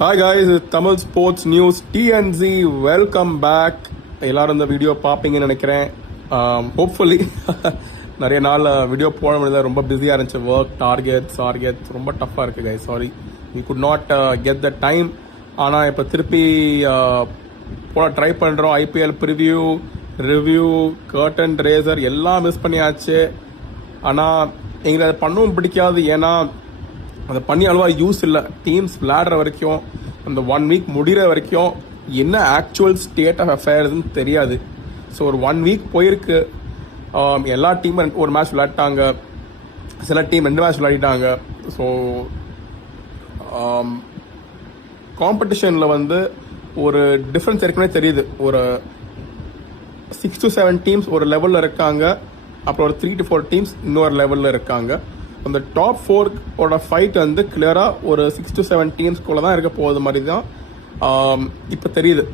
Hi guys, Tamil sports news TNC. Welcome back. எல்லாரும் இந்த video பார்ப்பீங்கன்னு நினைக்கிறேன். ஹோப்ஃபுல்லி நிறைய நாள் வீடியோ போட முடியல, ரொம்ப பிஸியாக இருந்துச்சு. ஒர்க் டார்கெட்ஸ் ரொம்ப டஃப்பாக இருக்குது guys. Sorry, we could not get the time. ஆனால் இப்போ திருப்பி போட ட்ரை பண்ணுறோம். IPL preview, review, curtain raiser எல்லாம் மிஸ் பண்ணியாச்சு. ஆனால் எங்களுக்கு அதை பண்ணவும் பிடிக்காது. ஏன்னா அதை பண்ணி அவ்வளவா யூஸ் இல்லை. டீம்ஸ் விளையாடுற வரைக்கும், அந்த 1 வீக் முடிகிற வரைக்கும் என்ன ஆக்சுவல் ஸ்டேட் ஆஃப் அஃபேர்ஸ்ன்னு தெரியாது. ஸோ ஒரு 1 வீக் போயிருக்கு. எல்லா டீமும் ஒரு மேட்ச் விளையாட்டாங்க, சில டீம் 2 மேட்ச் விளையாடிட்டாங்க. ஸோ காம்படிஷனில் ஒரு டிஃப்ரென்ஸ் இருக்குன்னே தெரியுது. ஒரு 6 to 7 டீம்ஸ் ஒரு லெவலில் இருக்காங்க, அப்புறம் ஒரு 3 to 4 டீம்ஸ் இன்னொரு லெவலில் இருக்காங்க. அந்த டாப் 4 ஃபைட் கிளியராக ஒரு 6 to 7 டீம்ஸ்குள்ளே தான் இருக்க போகுது மாதிரி தான் இப்போ தெரியுது.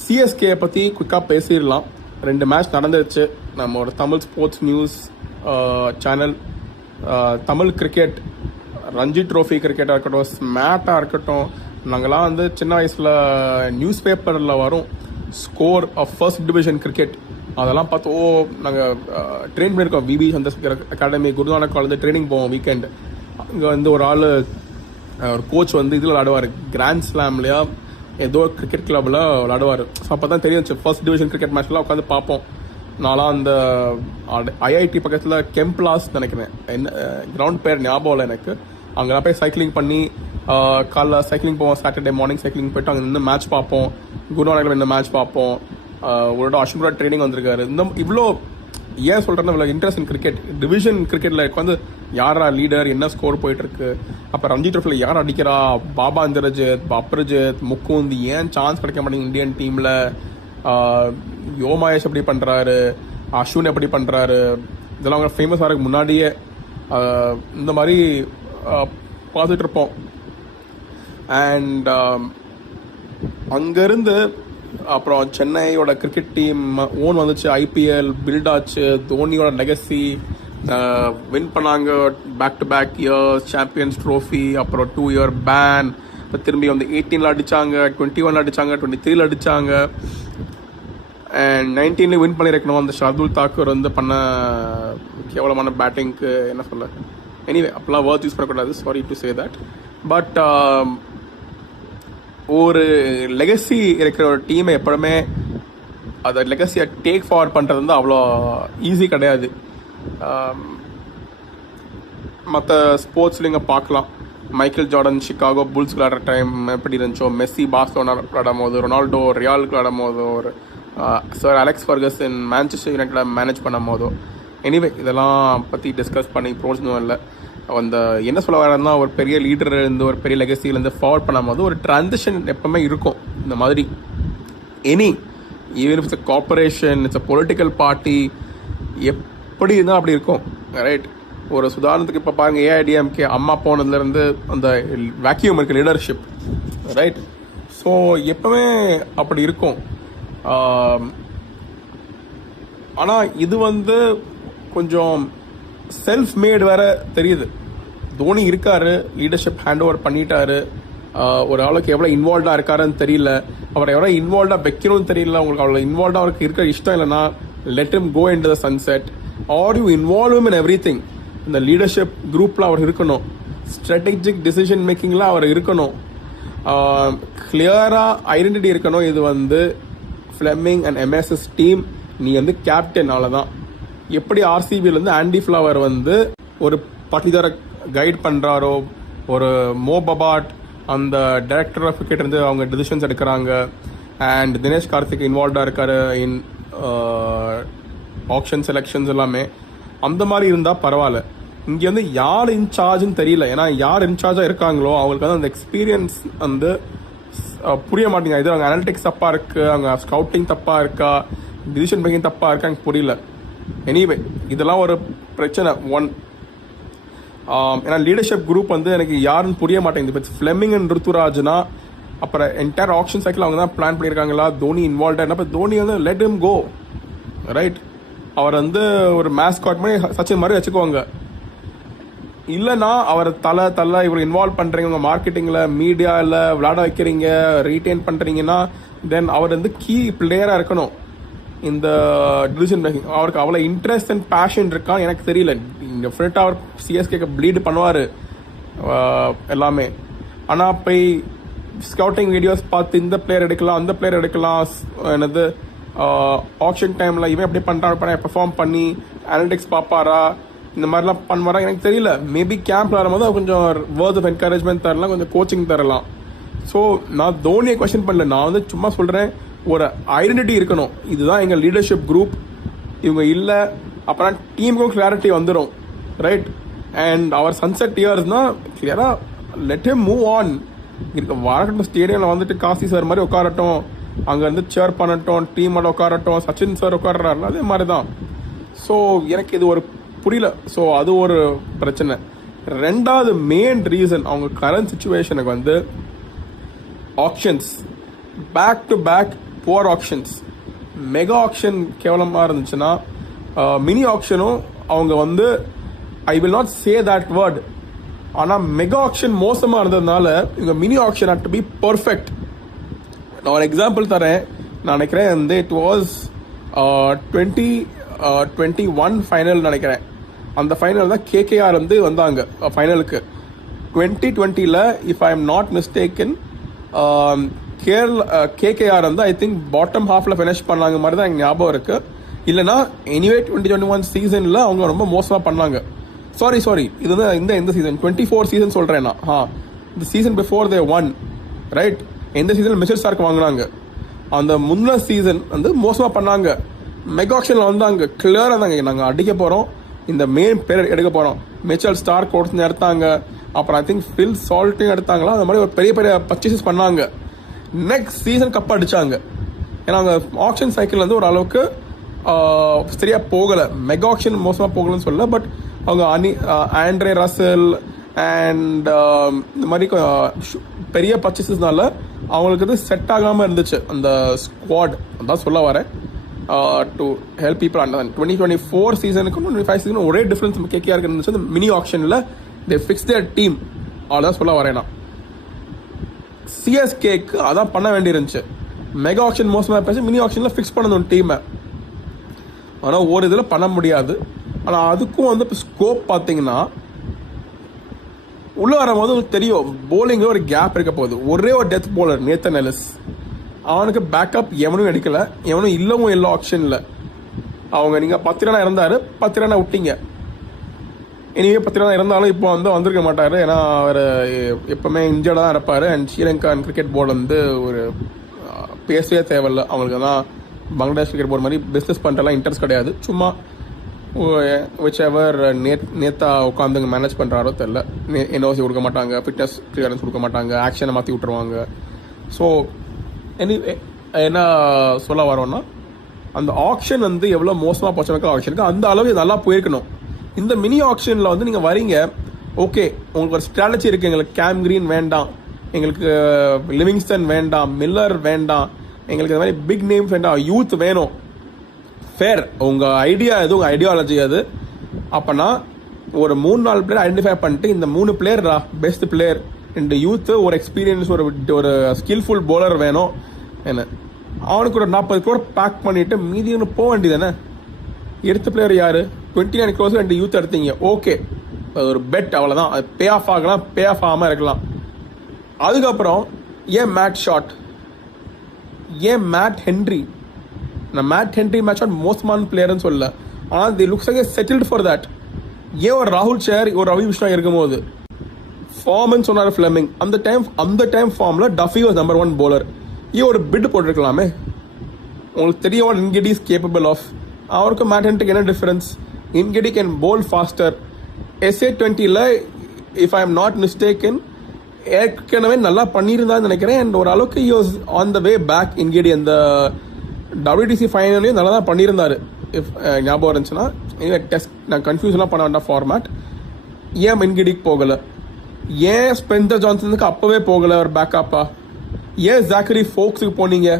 சிஎஸ்கே பற்றி குயிக்காக பேசிடலாம். 2 மேட்ச் நடந்துருச்சு. நம்ம ஒரு Tamil sports news channel, Tamil cricket, Ranji trophy கிரிக்கெட்டாக இருக்கட்டும், ஸ்மேட்டாக இருக்கட்டும், நாங்கள்லாம் சின்ன வயசில் நியூஸ் பேப்பரில் வரும் score of first division cricket, அதெல்லாம் பார்த்து நாங்கள் ட்ரெயின் பண்ணியிருக்கோம். V B Chandrasekhar academy, Guru Nanak college training போவோம் வீக்கெண்ட். அங்கே ஒரு ஆள், ஒரு கோச் இதில் விளாடுவார், கிராண்ட் ஸ்லாம்லையா ஏதோ கிரிக்கெட் கிளப்பில் விளாடுவார். ஸோ அப்போ தான் தெரியும் ஃபர்ஸ்ட் டிவிஷன் கிரிக்கெட் மேட்ச்லாம் உட்காந்து பார்ப்போம். நான்லாம் அந்த ஐஐடி பக்கத்தில் கெம்ப்லாஸ் நினைக்கிறேன், என்ன கிரவுண்ட் பேர் ஞாபகம் இல்லை எனக்கு. அங்கெல்லாம் போய் சைக்கிளிங் பண்ணி காலைல சைக்கிளிங் போவோம். சாட்டர்டே மார்னிங் சைக்கிளிங் போயிட்டு அங்கே நின்று மேட்ச் பார்ப்போம். குருநானக்கில் இந்த மேட்ச் பார்ப்போம். ஒரு அஷ்முரா ட்ரைனிங் வந்திருக்காரு. இவ்வளோ ஏன் சொல்கிறேன்னா, இவ்வளோ இன்ட்ரெஸ்ட் இன் கிரிக்கெட், டிவிஷன் கிரிக்கெட்டில் யாரா லீடர், என்ன ஸ்கோர் போயிட்டு இருக்கு, அப்போ ரஞ்சி ட்ரோஃபியில் யார் அடிக்கிறா, பாபா இந்திரஜித், அப்ரஜித், முக்குந்த், ஏன் சான்ஸ் கிடைக்க மாட்டேங்குது இந்தியன் டீமில், யோமாயேஷ் எப்படி பண்ணுறாரு, அஸ்வின் எப்படி பண்ணுறாரு, இதெல்லாம் அவங்க ஃபேமஸ் ஆகிறதுக்கு முன்னாடியே இந்த மாதிரி பார்த்துட்டு இருப்போம். அண்ட் அங்கேருந்து அப்புறம் சென்னையோட கிரிக்கெட் டீம் ஓன் வந்துச்சு, ஐபிஎல் பில்ட் ஆச்சு, தோனியோட லெகசி வின் பண்ணாங்க, back to back years champions trophy, அப்புறம் 2 year பேன், இப்போ திரும்பி 18ல் அடித்தாங்க, 21ல் அடித்தாங்க, 23ல் அடித்தாங்க, அண்ட் 19ல வின் பண்ணியிருக்கணும். அந்த ஷர்துல் தாக்கூர் பண்ண கேவலமான பேட்டிங்க்கு என்ன சொல்ல, எனிவே அப்போல்லாம் வேர்ட் யூஸ் பண்ணக்கூடாது, sorry to say that. But ஒரு லெகசி இருக்கிற ஒரு டீமை எப்பவுமே அதை லெகசியை டேக் ஃபார்வர்ட் பண்ணுறது அவ்வளோ ஈஸி கிடையாது. மற்ற ஸ்போர்ட்ஸ்ல இங்கே பார்க்கலாம். மைக்கேல் ஜார்டன் சிகாகோ புல்ஸ் விளையாடுற டைம் எப்படி இருந்துச்சோ, மெஸ்ஸி பார்சலோனா விளையாடும் போது, ரொனால்டோ ரியாலுக்கு விளையாடும் போதோ, ஒரு sir Alex Ferguson Manchester United manage பண்ணும் போதோ, எனிவே இதெல்லாம் பற்றி டிஸ்கஸ் பண்ணி ப்ரோஜனம் இல்லை. அந்த என்ன சொல்ல வரேன்னா, ஒரு பெரிய லீடர் இருந்து ஒரு பெரிய லெகசியிலேருந்து ஃபார்வர்ட் பண்ணும்போது ஒரு டிரான்சிஷன் எப்பவுமே இருக்கும். இந்த மாதிரி even it's a corporation, it's a political party, எப்படி இருந்தால் அப்படி இருக்கும், ரைட்? ஒரு உதாரணத்துக்கு இப்போ பாருங்கள், ஏஐடிஎம்கே அம்மா போனதுலேருந்து அந்த வேக்யூம் இருக்கு, லீடர்ஷிப், ரைட்? ஸோ எப்பவுமே அப்படி இருக்கும். ஆனால் இது கொஞ்சம் செல்ஃப் மேட் வேற தெரியுது. தோனி இருக்காரு, லீடர்ஷிப் ஹேண்ட் ஓவர் பண்ணிட்டாரு, ஒரு ஆளுக்கு எவ்வளோ இன்வால்வ்டாக இருக்காருன்னு தெரியல, அவரை எவ்வளோ இன்வால்வ்டாக வைக்கணும்னு தெரியல. உங்களுக்கு அவ்வளோ இன்வால்வ்டாக அவருக்கு இருக்க இஷ்டம் இல்லைன்னா let him go into the sunset, or you involve him in everything. இந்த லீடர்ஷிப் குரூப்பில் அவர் இருக்கணும், ஸ்ட்ராட்டஜிக் டிசிஷன் மேக்கிங்கில் அவர் இருக்கணும், கிளியராக ஐடென்டிட்டி இருக்கணும். இது ஃப்ளெமிங் அண்ட் எம்எஸ்எஸ் டீம், நீ கேப்டனால தான். எப்படி ஆர்சிபியிலேருந்து ஆண்டி ஃப்ளவர் ஒரு பர்டிகுலர் கைட் பண்ணுறாரோ, ஒரு மோ பபாட் அந்த டைரக்டர் ஆஃப் கிரிக்கெட் அவங்க டிசிஷன்ஸ் எடுக்கிறாங்க, அண்ட் தினேஷ் கார்த்திக் இன்வால்வ்டாக இருக்காரு இன் ஆப்ஷன் செலெக்ஷன்ஸ் எல்லாமே, அந்த மாதிரி இருந்தால் பரவாயில்ல. இங்கே யார் இன்சார்ஜ்னு தெரியல. ஏன்னா யார் இன்சார்ஜாக இருக்காங்களோ அவங்களுக்கு அந்த எக்ஸ்பீரியன்ஸ் புரிய மாட்டேங்குது. இது அவங்க அனலிட்டிக்ஸ் தப்பாக இருக்குது, அவங்க ஸ்கவுட்டிங் தப்பாக இருக்கா, டிசிஷன் மேக்கிங் தப்பாக இருக்கா, எனக்கு புரியல. எனிவே இதெல்லாம் ஒரு பிரச்சனை. ஏன்னா லீடர்ஷிப் குரூப் எனக்கு யாருன்னு புரிய மாட்டேங்குது. இப்போ ஃப்ளெமிங் அண்ட் ருத்துராஜ்னா அப்புறம் என்டையர் ஆப்ஷன் சைக்கிள் அவங்க தான் பிளான் பண்ணியிருக்காங்களா, தோனி இன்வால்வ்டாக என்ன, இப்போ Dhoni let him go, right? அவர் ஒரு மேஸ்காட் மாதிரி சச்சின் மாதிரி வச்சுக்குவாங்க. இல்லைன்னா அவர் தலை இவர் இன்வால்வ் பண்ணுறீங்க உங்கள் மார்க்கெட்டிங்கில் மீடியாவில் விளையாட வைக்கிறீங்க ரீட்டைன் பண்ணுறீங்கன்னா தென் அவர் வந்து கீ பிளேயராக இருக்கணும் இந்த டிசிஷன் மேக்கிங். அவருக்கு அவ்வளோ இன்ட்ரெஸ்ட் அண்ட் பேஷன் இருக்கான்னு எனக்கு தெரியல. டெஃபினட்டாக அவர் சிஎஸ்கேக்கு ப்ளீடு பண்ணுவார் எல்லாமே. ஆனால் போய் ஸ்கவுட்டிங் வீடியோஸ் பார்த்து இந்த பிளேயர் எடுக்கலாம் அந்த பிளேயர் எடுக்கலாம் என்னது ஆப்ஷன் டைமில் இவன் எப்படி பண்ணுறான் பெர்ஃபார்ம் பண்ணி அனலிட்டிக்ஸ் பார்ப்பாரா இந்த மாதிரிலாம் பண்ணுவாரா எனக்கு தெரியல. மேபி கேம்ப் வரும்போது கொஞ்சம் வேர்ட்ஸ் ஆஃப் என்கரேஜ்மெண்ட் தரலாம், கொஞ்சம் கோச்சிங் தரலாம். ஸோ நான் தோனியை கொஸ்டின் பண்ணல, நான் வந்து சும்மா சொல்கிறேன் ஒரு ஐடென்டிட்டி இருக்கணும். இதுதான் எங்கள் லீடர்ஷிப் குரூப், இவங்க இல்லை அப்புறம் டீமுக்கும் கிளாரிட்டி வந்துடும் ரைட். அண்ட் அவர் சன்செட் இயர்ஸ்னால் கிளியராக லெட் ஹிம் மூவ் ஆன். இருக்க வரட்டும் ஸ்டேடியமில் வந்துட்டு காசி சார் மாதிரி உட்காரட்டும், அங்கே வந்து சேர் பண்ணட்டும், டீமோட உட்காரட்டும், சச்சின் சார் உட்கார்றாரு அதே மாதிரி தான். ஸோ எனக்கு இது ஒரு புரியல. ஸோ அது ஒரு பிரச்சனை. ரெண்டாவது மெயின் ரீசன் அவங்க கரண்ட் சுச்சுவேஷனுக்கு வந்து auctions, back to back poor auctions. Mega auction கேவலமாக இருந்துச்சுன்னா மினி ஆக்ஷனும் அவங்க வந்து I will not say that word, ஆனால் மெகா ஆக்ஷன் மோசமாக இருந்ததுனால இவங்க mini auction had to be perfect. நான் ஒரு எக்ஸாம்பிள் தரேன். நான் நினைக்கிறேன் வந்து இட் வாஸ் 2021 ஃபைனல் நினைக்கிறேன். அந்த ஃபைனல் தான் கேகேஆர் வந்து வந்தாங்க ஃபைனலுக்கு 2020. If I am not mistaken KKR வந்து ஐ திங்க் பாட்டம் ஹாஃபில் ஃபினிஷ் பண்ணாங்க மாதிரி தான் எனக்கு ஞாபகம் இருக்கு. இல்லைனா எனிவே 2021 சீசனில் அவங்க ரொம்ப மோசமாக பண்ணாங்க. சாரி இது வந்து இந்த சீசன் 24 சீசன் சொல்கிறேன் நான். இந்த season before they one right. எந்த சீசனில் மிச்சல் ஸ்டார்க் வாங்கினாங்க, அந்த முன்ன சீசன் வந்து மோசமாக பண்ணாங்க. மெகா ஆக்ஷனில் வந்தாங்க, கிளியராக இருந்தாங்க நாங்கள் அடிக்க போகிறோம், இந்த மெயின் பேர் எடுக்க போகிறோம். மிச்சல் ஸ்டார்க் ஒருத்தர் எடுத்தாங்க, அப்புறம் ஐ திங்க் ஃபில் சால்ட்டையும் எடுத்தாங்களா, அந்த மாதிரி ஒரு பெரிய பெரிய பர்ச்சேசஸ் பண்ணாங்க. நெக்ஸ்ட் சீசன் கப் அடித்தாங்க. ஏன்னா அவங்க ஆக்ஷன் சைக்கிள் வந்து ஒரு அளவுக்கு சரியாக போகலை. மெகா ஆக்ஷன் மோசமாக போகலன்னு சொல்லல, பட் அவங்க ஆண்ட்ரே ரசல் அண்ட் இந்த மாதிரி பெரிய பர்ச்சேசஸ்னால அவங்களுக்கு வந்து செட் ஆகாமல் இருந்துச்சு அந்த ஸ்குவாட். அதான் சொல்ல வரேன் டு ஹெல்ப் பீப்புள் அண்டர்ஸ்டாண்ட். 2024 சீசனுக்கும் 2025 சீசனுக்கும் ஒரே டிஃப்ரென்ஸ் கேகேஆர் இருந்துச்சு. அந்த மினி ஆக்ஷனில் தே ஃபிக்ஸ் தேர் டீம், அவ்வளோதான் சொல்ல வரேன் நான். சிஎஸ்கேக்கு அதான் பண்ண வேண்டியிருந்துச்சு. மெகா ஆக்ஷன் மோசமாக பேசி மினி ஆக்ஷனில் ஃபிக்ஸ் பண்ணணும் டீமை. ஆனால் ஒரு இதில் பண்ண முடியாது. ஆனால் அதுக்கும் வந்து இப்போ ஸ்கோப் பார்த்தீங்கன்னா உள்ளே வரும்போது தெரியும் போலிங்கில் ஒரு கேப் இருக்க போகுது. ஒரே ஒரு டெத் போலர் நேத்தன் எலிஸ், அவனுக்கு பேக்கப் எவனும் எடுக்கல, எவனும் இல்லவும் இல்லை ஆப்ஷனில். அவங்க நீங்கள் 10 ரன் இருந்தார், 10 ரன் விட்டீங்க. இனிமே 10 ரன் இருந்தாலும் இப்போ வந்து வந்திருக்க மாட்டார், ஏன்னா அவர் எப்பவுமே இன்ஜர்டாக தான் இருப்பார். அண்ட் ஸ்ரீலங்கன் கிரிக்கெட் போர்டு வந்து ஒரு பேசவே தேவையில்லை. அவங்களுக்கு தான் பங்களாதேஷ் கிரிக்கெட் போர்டு மாதிரி பிஸ்னஸ் பண்ணுறலாம் இன்ட்ரெஸ்ட் கிடையாது. சும்மா விச் எவர் நேத்தா உட்காந்துங்க மேனேஜ் பண்ணுறாரோ தெரில. என்ஓசி கொடுக்க மாட்டாங்க, ஃபிட்னஸ் கிளியரன்ஸ் கொடுக்க மாட்டாங்க, ஆக்ஷனை மாற்றி விட்டுருவாங்க. ஸோ என்ன சொல்ல வரோன்னா அந்த ஆக்ஷன் வந்து எவ்வளோ மோசமாக போச்சுனாக்கா ஆக்ஷனுக்கு அந்த அளவு நல்லா போயிருக்கணும். இந்த மினி ஆக்ஷனில் வந்து நீங்கள் வரீங்க, ஓகே உங்களுக்கு ஒரு ஸ்ட்ராட்டஜி இருக்குது. எங்களுக்கு கேம் கிரீன் வேண்டாம், எங்களுக்கு லிவிங்ஸ்டன் வேண்டாம், மில்லர் வேண்டாம், எங்களுக்கு இந்த மாதிரி பிக் நேம்ஸ் வேண்டாம், யூத் வேணும். ஃபேர், உங்கள் ஐடியா எது, உங்கள் ஐடியாலஜி அது. அப்போனா ஒரு 3-4 பிளேயர் ஐடென்டிஃபை பண்ணிட்டு இந்த 3 பிளேயர் பெஸ்ட் பிளேயர், 2 யூத்து, ஒரு எக்ஸ்பீரியன்ஸ், ஒரு ஸ்கில்ஃபுல் போலர் வேணும். என்ன அவனுக்கு ஒரு 40 crore பேக் பண்ணிட்டு மீதி போக வேண்டியதானே. எடுத்த பிளேயர் யாரு? 29 crores 2 யூத் எடுத்தீங்க, ஓகே அது ஒரு பெட், அவ்வளோதான். அது பே ஆஃப் ஆகலாம், பே ஆஃப் ஆகாமல் இருக்கலாம். அதுக்கப்புறம் ஏன் மேட் ஷாட், ஏன் மேட் ஹென்ரி? நான் மேட் ஹென்ரி மேட்ச் ஷாட் மோஸ்ட்மான பிளேயர்னு சொல்லல, ஆனால் தி looks like settled for that. ஏன் ஒரு ராகுல் சேர், ஒரு ரவி விஷ்ணா இருக்கும்போது ஃபார்ம்னு சொன்னார் ஃபிளமிங், அந்த டைம் ஃபார்மில் டஃபி வாஸ் நம்பர் 1 bowler. ஏன் ஒரு பிட் போட்டிருக்கலாமே? உங்களுக்கு தெரியும் இன்கெடி இஸ் கேப்பபிள் ஆஃப். அவருக்கு மேட் ஹென்ரிக்கு என்ன difference? Ngidi can bowl faster. SA20 if I am not mistaken ஏற்கனவே நல்லா பண்ணியிருந்தான்னு நினைக்கிறேன். அண்ட் ஒரு அளவுக்கு you was on the way back. Ngidi அந்த WTC ஃபைனலையும் நல்லா தான் பண்ணியிருந்தாரு, இஃப் ஞாபகம் இருந்துச்சுன்னா. டெஸ்ட் நான் கன்ஃபியூஷனாக பண்ண வேண்டாம் ஃபார்மேட். ஏன் இன்கெடிக்கு போகலை? ஏன் ஸ்பென்சர் ஜான்சனுக்கு அப்போவே போகலை ஒரு பேக்கப்பா? ஏன் ஜாக்கரி ஃபோக்ஸுக்கு போனீங்க?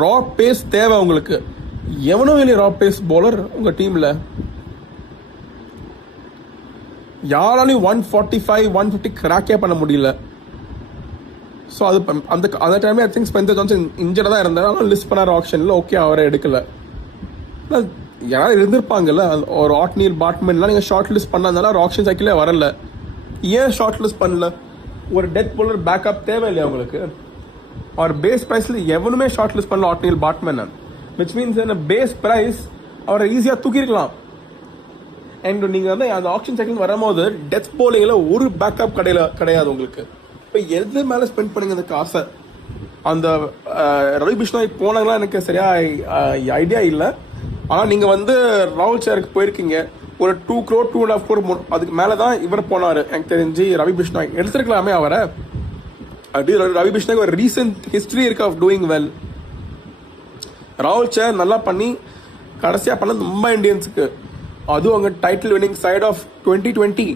ரா பேஸ் தேவை உங்களுக்கு. எவனும் இல்லை ரா பேஸ் பவுலர் உங்கள் டீமில். யாராலையும் 145 150 கிராக்கே பண்ண முடியல. ஸோ அது அந்த டைம்ல ஐ திங்க் ஸ்பென்சர் ஜான்சன் இன்ஜர்டாக தான் இருந்தார். ஆனால் லிஸ்ட் பண்ணார் ஆப்ஷனில், ஓகே அவரை எடுக்கல. யாராவது இருந்திருப்பாங்கல்ல, ஒரு ஆட்னியல் பாட்மென்லாம் நீங்கள் ஷார்ட் லிஸ்ட் பண்ணாதனால ஒரு ஆப்ஷன் சைக்கிளே வரல. ஏன் ஷார்ட் லிஸ்ட் பண்ணல? ஒரு டெத் போலர் பேக்கப் தேவையில்லையா உங்களுக்கு? அவர் பேஸ் ப்ரைஸில் எவனுமே ஷார்ட் லிஸ்ட் பண்ணல ஆட்னியல் பாட்மென். விச் மீன்ஸ் என்ன, பேஸ் ப்ரைஸ் அவரை ஈஸியாக தூக்கிருக்கலாம். அண்ட் நீங்கள் வந்து அந்த ஆப்ஷன் சைக்கிள் வரும்போது டெத் போலிங்கில் ஒரு பேக்கப் கிடையாது உங்களுக்கு. இப்போ எது மேலே ஸ்பெண்ட் பண்ணுங்க அந்த காசை? அந்த ரவி பிஷ்ணாய் போனாங்களா எனக்கு சரியா ஐடியா இல்லை. ஆனால் நீங்கள் வந்து ராகுல் சேருக்கு போயிருக்கீங்க, ஒரு 2 crore 2.5 crore அதுக்கு மேலே தான் இவர் போனார். எனக்கு தெரிஞ்சு ரவி பிஷ்ணாய் எடுத்துருக்கலாமே அவரை. அப்படி ரவி பிஷ்ணாய்க்கு ஒரு ரீசன்ட் ஹிஸ்ட்ரி இருக்கு ஆஃப் டூயிங் வெல். ராகுல் சேர் நல்லா பண்ணி கடைசியாக பண்ணது மும்பை இந்தியன்ஸுக்கு, அதுவும் அவங்க டைட்டில் வின்னிங் சைட் ஆஃப் 2020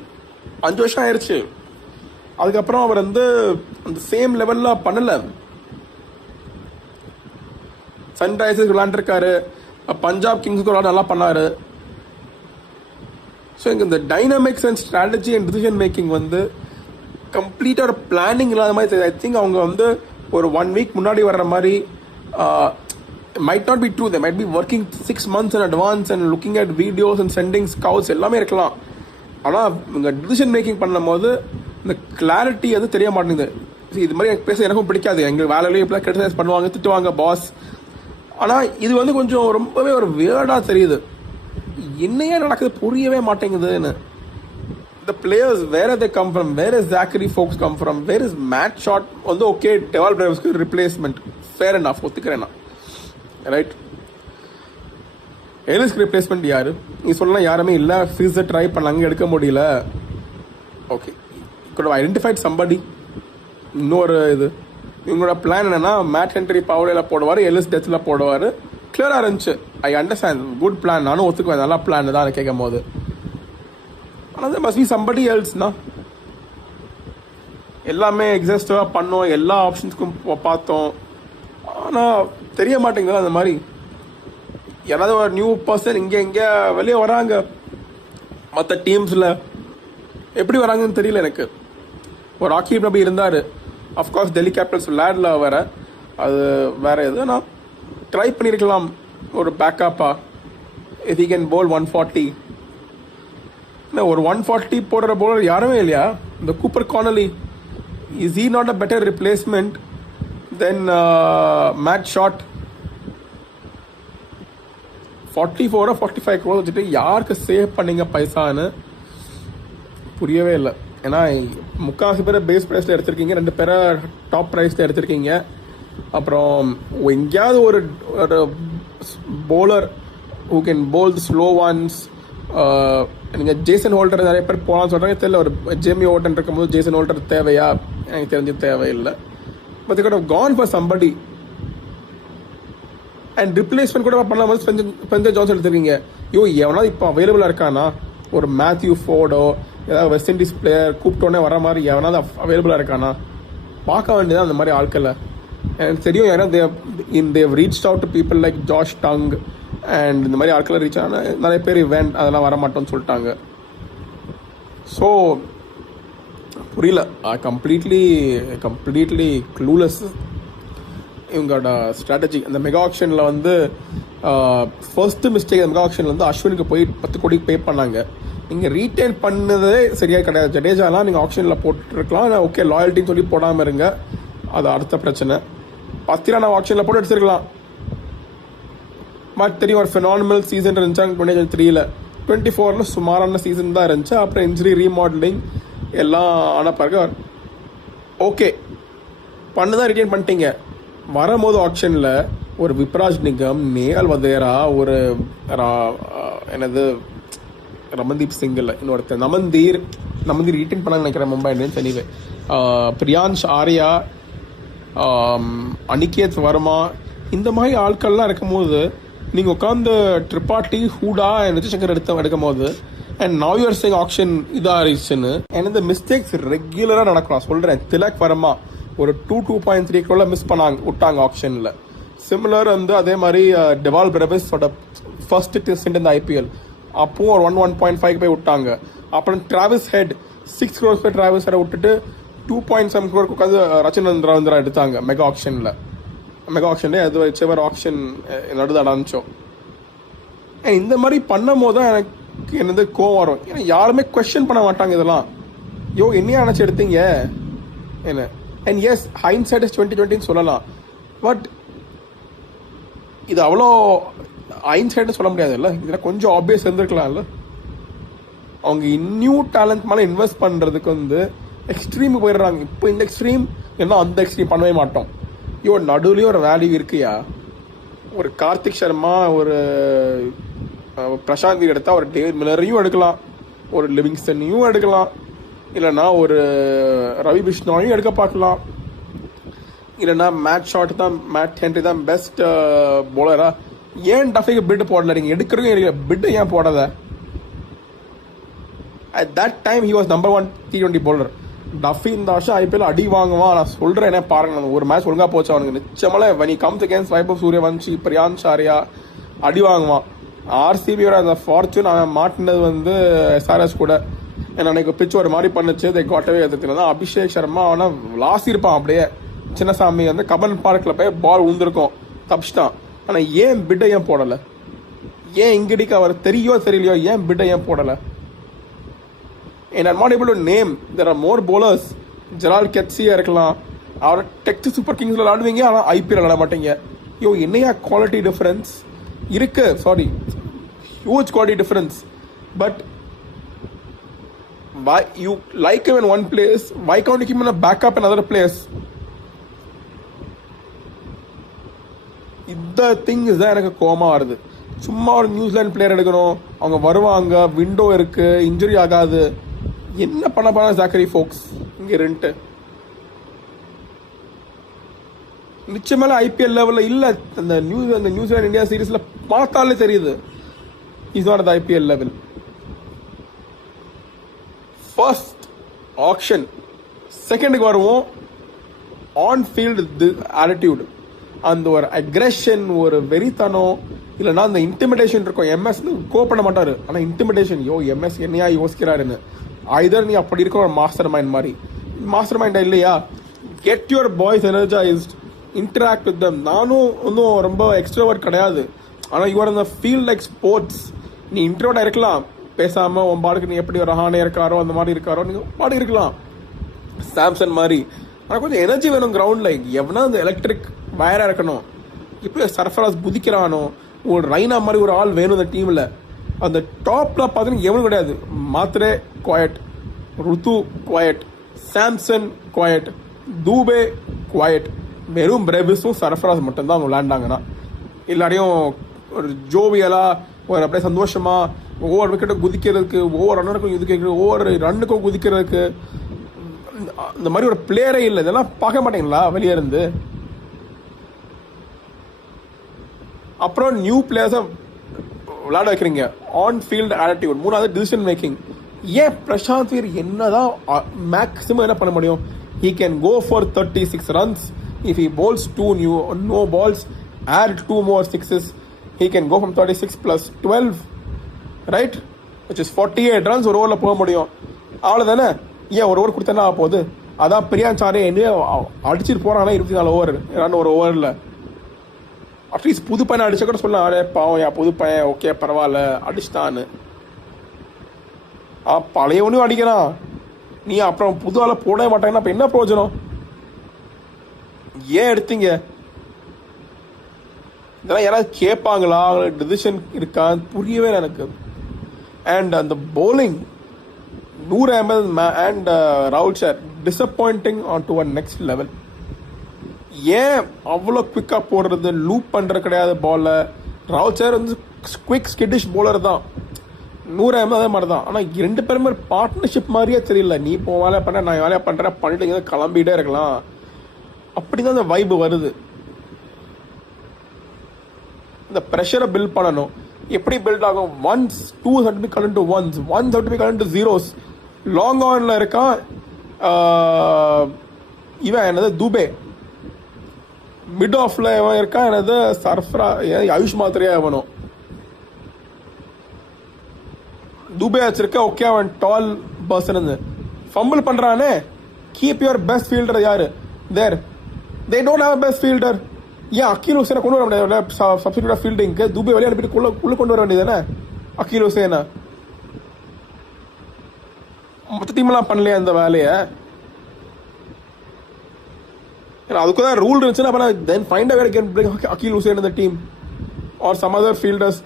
5 வருஷம் ஆயிடுச்சு. அதுக்கப்புறம் அவர் வந்து அந்த சேம் லெவல்ல பண்ணல. சன்ரைசர்ஸ் விளையாண்டுருக்காரு, பஞ்சாப் கிங்ஸ்க்கு விளையாட நல்லா பண்ணாரு. ஸோ இங்கே இந்த dynamics and strategy and decision making வந்து கம்ப்ளீட்டாக ஒரு பிளானிங் இல்லாத மாதிரி. ஐ திங்க் அவங்க வந்து ஒரு 1 week முன்னாடி வர்ற மாதிரி might not be true. They might be working 6 months in advance and looking at videos and sending scouts எல்லாமே இருக்கலாம். ஆனால் இங்கே டிசிஷன் மேக்கிங் பண்ணும் போது இந்த கிளாரிட்டி வந்து தெரிய மாட்டேங்குது. இது மாதிரி பேச எனக்கும் பிடிக்காது. எங்கள் வேலையிலேயே இப்படிலாம் கிரிட்டிசைஸ் பண்ணுவாங்க, திட்டுவாங்க பாஸ். ஆனால் இது வந்து கொஞ்சம் ரொம்பவே ஒரு வியர்டாக தெரியுது. என்னையே நடக்குது புரியவே மாட்டேங்குதுன்னு. The players, where they come from, where is Zachary Folks come from, where is Matt Short வந்து ஓகே டெவால் பிரைவ்ஸ்க்கு ரிப்ளேஸ்மெண்ட் ஃபேர் என்னாஃப் ஒத்துக்கிறேன்னா, ரைட்? எலிஸ்க்கு ரிப்ளேஸ்மெண்ட் யாரு? நீ சொல்லலாம் யாருமே இல்லை, ஃபீஸை ட்ரை பண்ணாங்க எடுக்க முடியல. Okay, could have identified somebody. இன்னொரு இது இவங்களோட பிளான் என்னன்னா, மேட் ஹென்ரி பவர்ல போடுவார், எலிஸ் டெத்ல போடுவார். கிளியராக இருந்துச்சு. ஐ அண்டர்ஸ்டாண்ட், குட் பிளான், நானும் ஒத்துக்குவேன், நல்லா பிளான் தான் கேட்கும் போது. ஆனால் மஸ்ட் பி சம்படி எல்ஸ்னா. எல்லாமே எக்ஸாஸ்டிவாக பண்ணோம், எல்லா ஆப்ஷன்ஸ்க்கும் பார்த்தோம், ஆனால் தெரிய மாட்டேங்குது. அந்த மாதிரி யாராவது ஒரு நியூ பர்சன் இங்கே வெளியே வராங்க, மற்ற டீம்ஸில் எப்படி வராங்கன்னு தெரியல எனக்கு. ஒரு ராக்கி நபி இருந்தார், அஃப்கோர்ஸ் டெல்லி கேபிட்டல்ஸ் விளையாடல வேற, அது வேற எது. நான் ட்ரை பண்ணியிருக்கலாம் ஒரு பேக்கப்பா. If he can bowl 140. ஒரு 140 போடுற போலர் யாருமே இல்லையா? இந்த Cooper Connolly, is he not a better replacement then Matt Short? 44 or 45 crores வச்சுட்டு யாருக்கு சேவ் பண்ணீங்க பைசான்னு புரியவே இல்லை. ஏன்னா முக்கால்வாசி பேரை பேஸ் ப்ரைஸில் எடுத்திருக்கீங்க, 2 பேரை டாப் ப்ரைஸில் எடுத்திருக்கீங்க. அப்புறம் எங்கேயாவது ஒரு bowler who can pole the slow once. நீங்கள் ஜேசன் ஹோல்டர் நிறைய பேர் போகலான்னு சொல்கிறாங்க, தெரியல. ஒரு ஜேமி ஓட்டன் இருக்கும்போது ஜேசன் ஹோல்டர் தேவையா? எனக்கு தெரிஞ்சு தேவையில்லை. But they could have gone for somebody. And replacement கூட பண்ணும்போது ஸ்பென்சர் ஜான்சன் எடுத்துருக்கீங்க. எவனாவது இப்போ அவைலபிளாக இருக்கானா? ஒரு மேத்யூ ஃபோர்டோ ஏதாவது வெஸ்ட் இண்டீஸ் பிளேயர் கூப்பிட்டோன்னே வர மாதிரி எவனாவது அவைலபிளாக இருக்கானா? பார்க்க வேண்டியதான் அந்த மாதிரி ஆட்களை. எனக்கு தெரியும், ஏன்னா they've reached out to people like Josh Tongue and இந்த மாதிரி ஆட்களை ரீச் ஆனால் நிறைய பேர் இவெண்ட் அதெல்லாம் வர மாட்டோம்னு சொல்லிட்டாங்க. ஸோ புரியல, கம்ப்ளீட்லி க்ளூலெஸ் இவங்களோட ஸ்ட்ராட்டஜி. அந்த மெகா ஆக்ஷனில் வந்து ஃபர்ஸ்ட் மிஸ்டேக், மெகா ஆக்ஷனில் வந்து அஸ்வினுக்கு போய் 10 கோடி பே பண்ணாங்க. நீங்கள் ரீட்டைன் பண்ணதே சரியாக கிடையாது. ஜடேஜாலாம் நீங்கள் ஆக்ஷனில் போட்டுருக்கலாம், ஓகே லாயல்ட்டின்னு சொல்லி போடாமல் இருங்க, அது அடுத்த பிரச்சனை. 10 நான் ஆக்ஷனில் போட்டு எடுத்துருக்கலாம். பட் தெரியும், ஒரு ஃபினாமினல் சீசன் இருந்துச்சு 2023. 24 சுமாரான சீசன் தான் இருந்துச்சு. அப்புறம் இன்ஜுரி, ரீமாடலிங் எல்லாம் ஆன பிறகு ஓகே பண்ணதான் ரிட்டைன் பண்ணிட்டீங்க. வரும்போது ஆக்ஷனில் ஒரு விப்ராஜ் நிகம், நேஹல் வதேரா, ஒரு என்னது ரமன்தீப் சிங் இல்லை, இன்னொருத்தர் நமந்தீர் ரிட்டைன் பண்ண நினைக்கிறேன் மும்பை இந்தியன்ஸ். எனிவே பிரியான்ஷ் ஆர்யா, அனிகேத் வர்மா, இந்த மாதிரி ஆட்கள்லாம் இருக்கும்போது நீங்கள் உட்காந்து ட்ரிபாட்டி, ஹூடா, ரிஷிசங்கர் எடுக்கும் போது and now you're saying auction இதாக இருந்துச்சுன்னு. அண்ட் இந்த மிஸ்டேக்ஸ் ரெகுலராக நடக்கும். நான் சொல்கிறேன், திலக் வர்மா ஒரு 2.3 crore மிஸ் விட்டாங்க ஆக்ஷனில். சிமிலர் வந்து அதே மாதிரி டெவால் பிரபேஸோட ஃபர்ஸ்ட் டெஸ்ட் இந்த IPL அப்பவும் ஒரு 1.5 போய் விட்டாங்க. அப்புறம் டிராவிஸ் ஹெட் 6 crores போய் டிராவிஸ் ஹெட் விட்டுட்டு 2.7 crore உட்காந்து ரச்சன் ரவீந்திரா எடுத்தாங்க மெகா ஆக்ஷன்ல அது வச்சவர் ஆக்ஷன் நடுது அடைச்சோம். இந்த மாதிரி பண்ணும் போது தான் எனக்கு என்னது கோவம் வரும். ஏன்னா யாருமே கொஸ்டின் பண்ண மாட்டாங்க இதெல்லாம். என்னையா நினைச்சு எடுத்தீங்க என்ன? அண்ட் எஸ் ஹைண்ட்சைட் இஸ் 2020 சொல்லலாம். பட் இது அவ்வளோ ஹைண்ட்சைட்னு சொல்ல முடியாதுல்ல. இதில் கொஞ்சம் ஆப்வியஸ் இருந்திருக்கலாம்ல. அவங்க நியூ டேலண்ட் மேலே இன்வெஸ்ட் பண்ணுறதுக்கு வந்து எக்ஸ்ட்ரீமுக்கு போயிடுறாங்க. இப்போ இந்த எக்ஸ்ட்ரீம் என்ன அந்த எக்ஸ்ட்ரீம் பண்ணவே மாட்டோம். நடுவுலேயும் ஒரு வேல்யூ இருக்குயா. ஒரு கார்த்திக் சர்மா, ஒரு பிரசாந்த் எடுத்தால் ஒரு டேவிட் மில்லரையும் எடுக்கலாம், ஒரு லிவிங்ஸ்டனையும் எடுக்கலாம், இல்லைன்னா ஒரு ரவி பிஷ்ணாவையும் எடுக்க பார்க்கலாம், இல்லைன்னா மேட் ஹென்ரி தான் பெஸ்ட் போலரா. ஏன் டஃபிக்கு பிட் போடல? நீங்கள் எடுக்கிறதுக்கு பிட்டு ஏன் போடாத? At that time he was number 1 T20 bowler. Duffy இந்த வருஷம் ஐபிஎல் அடி வாங்குவான். நான் சொல்கிறேன், என்ன பாருங்க, ஒரு மேட்ச் ஒழுங்காக போச்சு அவனுக்கு. நிச்சயமாக when he comes against Vaibhav Suryavanshi, Priyansh Arya அடி வாங்குவான். ஆர்சிபியோட அந்த ஃபார்ச்சூன் அவன் மாட்டினது வந்து எஸ்ஆர்எஸ் கூட. ஏன்னா அன்னைக்கு பிச்சு ஒரு மாதிரி பண்ணுச்சு, அதை காட்டவே எதிர்த்து அபிஷேக் சர்மா அவனை லாசிருப்பான். அப்படியே சின்னசாமி வந்து கபன் பார்க்கில் போய் பால் உழுந்திருக்கும், தப்பிச்சிட்டான். ஆனால் ஏன் பிட்டை ஏன் போடலை? ஏன் இங்கடிக்கு அவர் தெரியலையோ ஏன் பிட்டை ஏன் போடலை? And I'm not able to name. There are more bowlers. Gerald Coetzee இருக்கலாம், அவர் டெக்ஸ் சூப்பர் கிங்ஸ்ல விளாடுவீங்க, ஆனால் ஐபிஎல் விளாட மாட்டீங்க. என்னையா குவாலிட்டி டிஃபரன்ஸ் இருக்கு? Sorry, huge quality difference. But why you like him in one place, why can't you keep him in a backup in another place? இந்த things தான் எனக்கு கோமா வருது. சும்மா ஒரு நியூசிலாந்து பிளேயர் எடுக்கணும், அவங்க வருவாங்க, விண்டோ இருக்கு, இன்ஜுரி ஆகாது. என்ன பண்ண போனா ஜாக்கரி ஃபோக்ஸ் இங்க இருந்துட்டு? நிச்சயமால ஐபிஎல் லெவல்ல இல்ல. அந்த நியூசிலாந்து இந்தியா சீரீஸ்ல பார்த்தாலே தெரியுது is not the IPL level. First action. செகண்டுக்கு வருவோம். ஆன் ஃபீல்டு ஆட்டிடியூட், அந்த ஒரு அக்ரெஷன், ஒரு வெறித்தனம், இல்லைன்னா அந்த இன்டிமிடேஷன் இருக்கும். எம்எஸ் கோ பண்ண மாட்டாரு, ஆனா இன்டிமிடேஷன். எம்எஸ் என்னையா யோசிக்கிறாருன்னு. ஐதர் நீ அப்படி இருக்க ஒரு மாஸ்டர் மைண்ட் மாதிரி. மாஸ்டர் மைண்டா இல்லையா? Get your boys energised, interact with them. நானும் ஒன்றும் ரொம்ப எக்ஸ்ட்ரோவர்ட் கிடையாது, ஆனால் யுவர் அந்த ஃபீல் லைக் ஸ்போர்ட்ஸ். நீ இன்ட்ரோவர்டா இருக்கலாம், பேசாம உன் பாடுக்கு நீ எப்படி ஒரு ஹானே இருக்காரோ அந்த மாதிரி இருக்காரோ நீங்க பாடு இருக்கலாம், சாம்சன் மாதிரி. ஆனால் கொஞ்சம் எனர்ஜி வேணும் கிரவுண்ட்ல. எவனா அந்த எலக்ட்ரிக் வயரா இருக்கணும். இப்போ சர்ஃபராஸ் குதிக்கிறானோ, ஒரு ரைனா மாதிரி ஒரு ஆள் வேணும் இந்த டீம்ல. அந்த டாப்ல பார்த்தீங்கன்னா எவனும் கிடையாது. மாத்ரே குவாய்ட், ருத்து குவாய்ட், சாம்சன் குவாய்ட், தூபே குவாய்ட். வெறும் பிரேவிஸும் சர்ஃபராஸ் மட்டும்தான் அவங்க விளையாண்டாங்கன்னா. எல்லாரையும் ஒரு ஜோவியலா, ஒரு அப்படியே சந்தோஷமா ஒவ்வொரு விக்கெட்டும் குதிக்கிறதுக்கு, ஒவ்வொரு ரன்னுக்கும் குதிக்கிறதுக்கு, ஒவ்வொரு ரன்னுக்கும் குதிக்கிறதுக்கு இந்த மாதிரி ஒரு பிளேயரே இல்லை. இதெல்லாம் பார்க்க மாட்டீங்களா வெளியே இருந்து? அப்புறம் நியூ பிளேயர்ஸை விளையாட வைக்கிறீங்க. On field attitude. மூணாவது டிசிஷன் மேக்கிங். ஏன் பிரசாந்த் வீர் என்னதான் மேக்ஸிமம் என்ன பண்ண முடியும்? He can go for 36 runs. If he bowls 2 no balls, add 2 more sixes, he can go from 36 plus 12, right? Which is 48 runs ஒரு ஓவரில் போக முடியும். அவ்வளோதானே? ஏன் ஒரு ஓவர் கொடுத்தா ஆக போகுது? அதான் பிரியான்சாரே என்ன அடிச்சுட்டு போறாங்கன்னா 24 ஓவர் ரன் ஒரு ஓவரில். அட்லீஸ்ட் புது பையனை அடிச்சா கூட சொல்லலாம், அரே பாவம் புது பையன், ஓகே பரவாயில்ல அடிச்சுட்டான்னு. பழையவனையும் அடிக்கிறான், நீ அப்புறம் புது ஆளை போடவே மாட்டாங்கன்னா அப்ப என்ன பிரயோஜனம்? ஏன் எடுத்தீங்க? இதெல்லாம் யாராவது கேட்பாங்களா? டிசிஷன் இருக்கா? புரியவே எனக்கு. அண்ட் அந்த பவுலிங், நூர் அஹமத் அண்ட் ராகுல் sir disappointing on to a next level. ஏன் அவ்வளோ குவிக்கா போடுறது, லூப் பண்ற கிடையாது பால்ல. ராகுல் சார் வந்து குவிக் ஸ்கிட்டிஷ் போலர் தான், நூறு அஹமத் அதே மாதிரி தான். ஆனால் 2 பேருமே பார்ட்னர்ஷிப் மாதிரியே தெரியல. நீ இப்போ வேலையை பண்ண, நான் வேலையை பண்ணுறேன், பண்ணிட்டு கிளம்பிட்டே இருக்கலாம். அப்படிதான் அந்த வைப் வருது. இந்த ப்ரெஷரை பில்ட் பண்ணணும். எப்படி பில்ட் ஆகும்? Once 2 have to be cut into ones, ones have to be cut into zeros. Long ஆன்ல இருக்கான் இவன் என்னது துபே, மிட் ஆஃப்ல இவன் இருக்கான் என்னது சர்ஃப்ரா, ஆயுஷ் மாத்திரையா இவனும். துபே வச்சிருக்க, ஓகே அவன் டால் பர்சன், ஃபம்பிள் பண்றானே, கீப் யுவர் பெஸ்ட் ஃபீல்டர் யாரு there, they don't have best fielder. ஏன் அக்கீல் ஹுசேனை கொண்டு வர முடியாது சப்ஸ்டிடியூட் ஃபீல்டிங்க்கு? துபே வெளியே அனுப்பிட்டு உள்ள கொண்டு வர வேண்டியதானே அக்கீல் ஹுசேனை? மொத்த டீம்லாம் பண்ணலையா அந்த வேலையை? அதுக்கு தான் ரூல் இருந்துச்சுன்னா then find a way to get Akeal Hosein இந்த team or some other fielders.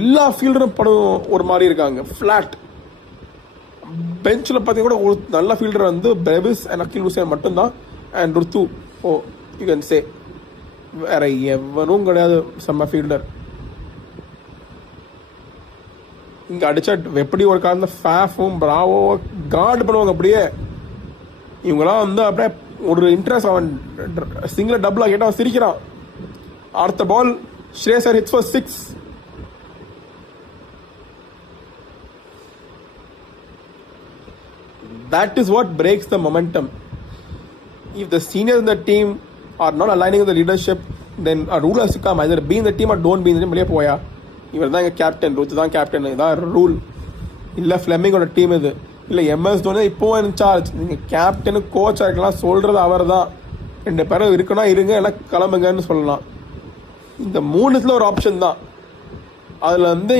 எல்லா ஃபீல்டரும் படம் ஒரு மாதிரி இருக்காங்க, ஃபிளாட். பெஞ்சில் பார்த்தீங்கன்னா கூட ஒரு நல்ல ஃபீல்டர் வந்து பிரேவிஸ் அண்ட் அக்கீல் ஹுசேன் மட்டும்தான், and Ruthu. Oh you can say வேற எவனும் கிடையாது செம்ம ஃபீல்டர். இங்க அடிச்சா எப்படி ஒரு காரணம் ஃபேஃபும் பிராவோ கார்டு பண்ணுவாங்க அப்படியே. இவங்கெல்லாம் வந்து அப்படியே ஒரு இன்ட்ரெஸ்ட், அவன் சிங்கிள் டபுளா கேட்டா அவன் சிரிக்கிறான். அடுத்த பால் ஸ்ரேயசர் hits for 6. That is what breaks the momentum. If the seniors in the team are not aligning with the leadership, then a rule has to come, either be in the team or don't be in the team. வெளியே போயா, இவர் தான் எங்கள் captain, ருத்து தான் captain, இதான் rule. இல்லை ஃப்ளெமிங்கோட team இது, இல்லை எம்எஸ் தோனி இப்போ இன்சார்ஜ். நீங்கள் கேப்டனு கோச்சாக இருக்கலாம், சொல்கிறது அவர் தான். 2 பேரும் இருக்கணும், இருங்க, எல்லாம் கிளம்புங்கன்னு சொல்லலாம். இந்த 3த்துல ஒரு ஆப்ஷன் தான், அதில் வந்து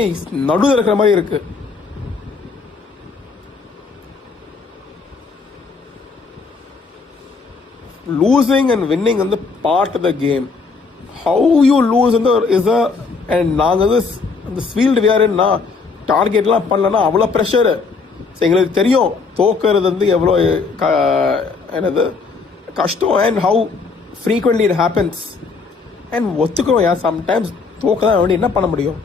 நடுவில் இருக்கிற மாதிரி இருக்கு. Losing and winning is the part of the game. How you lose is a, and நாங்கள் வந்து அந்த ஃபீல்டு வேறுன்னா டார்கெட்லாம் பண்ணலன்னா அவ்வளோ ப்ரெஷரு. எங்களுக்கு தெரியும் தோக்கிறது வந்து எவ்வளோ என்னது கஷ்டம், and how frequently it happens. And ஒத்துக்கிறோம் யார் சம்டைம்ஸ் தோக்க தான் வேண்டி என்ன பண்ண முடியும்.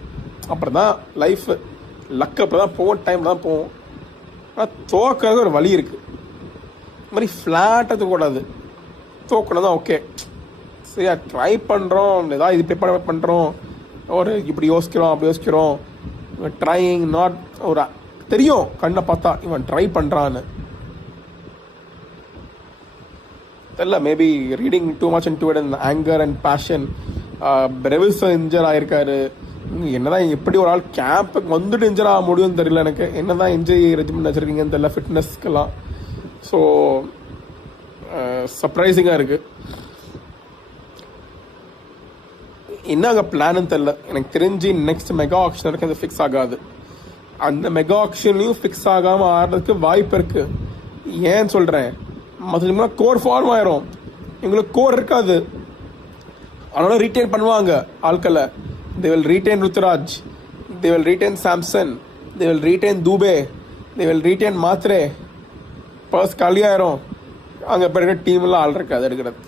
அப்புறம் தான் லைஃப் லக், அப்புறம் தான் போவோம், டைம் தான் போவோம். ஆனால் தோக்கிறது ஒரு வழி இருக்குது. இது மாதிரி ஃப்ளாட்டாக தூக்கக்கூடாது, தோக்கணும் தான் ஓகே. சரியா ட்ரை பண்ணுறோம், ஏதாவது இது ப்ரிப்பேர் பண்ணுறோம், ஒரு இப்படி யோசிக்கிறோம் அப்படி யோசிக்கிறோம், ட்ரையிங் நாட் ஒரு தெரியும் கண்ணை பார்த்தா இவன் ட்ரை பண்ணுறான்னு தெரியல. Maybe reading too much into it and anchor and passion. Brevis injure ஆகிருக்காரு. என்னதான் எப்படி ஒரு ஆள் கேம்புக்கு வந்துட்டு இன்ஜர் ஆக முடியும்னு தெரியல எனக்கு. என்னதான் இன்ஜரி ரெஜிமெண்ட் வச்சுருக்கீங்கன்னு தெரியல ஃபிட்னஸ்க்கெல்லாம். ஸோ சர்ப்ரைசிங்காக இருக்குது. என்னங்க பிளான்னு தெரில. எனக்கு தெரிஞ்சு நெக்ஸ்ட் மெகா ஆக்ஷன் இருக்கு, அது ஃபிக்ஸ் ஆகாது. அந்த மெகா ஆக்ஷன்லையும் ஃபிக்ஸ் ஆகாமல் ஆடுறதுக்கு வாய்ப்பு இருக்குது. ஏன்னு சொல்கிறேன், மற்ற கோர் ஃபார்ம் ஆயிரும், இவங்களுக்கு கோர் இருக்காது. அதனால ரீட்டைன் பண்ணுவாங்க ஆட்களை. They will retain Ruturaj, they will retain Samson, they will retain Dube, they will retain Mhatre. Purse காலியாயிரும், அங்கே இப்போ இருக்கிற டீம்லாம் ஆள் இருக்காது எடுக்கிறது.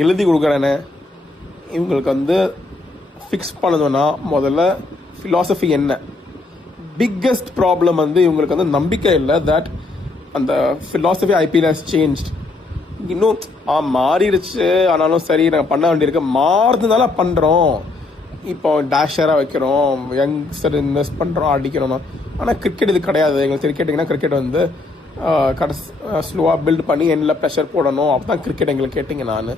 எழுதி கொடுக்குறேன்னு இவங்களுக்கு வந்து ஃபிக்ஸ் பண்ணணும்னா முதல்ல ஃபிலாசபி என்ன. பிக்கஸ்ட் ப்ராப்ளம் வந்து இவங்களுக்கு வந்து நம்பிக்கை இல்லை தட் அந்த ஃபிலாசபி ஐபிஎல் ஹஸ் சேஞ்ச்ட். இன்னும் மாறிடுச்சு, ஆனாலும் சரி நாங்கள் பண்ண வேண்டியிருக்கு, மாறுறதுனால பண்ணுறோம். இப்போ டேஷராக வைக்கிறோம், யங்ஸ்டர் இன்வெஸ்ட் பண்ணுறோம், அடிக்கிறோம். ஆனால் கிரிக்கெட் இது கிடையாது. எங்களுக்கு கிரிக்கெட்டுங்கன்னா கிரிக்கெட் வந்து ஸ்லோவாக பில்ட் பண்ணி எண்ணில் ப்ரெஷர் போடணும். அப்போ தான் கிரிக்கெட் எங்களுக்கு கேட்டிங்க. நான்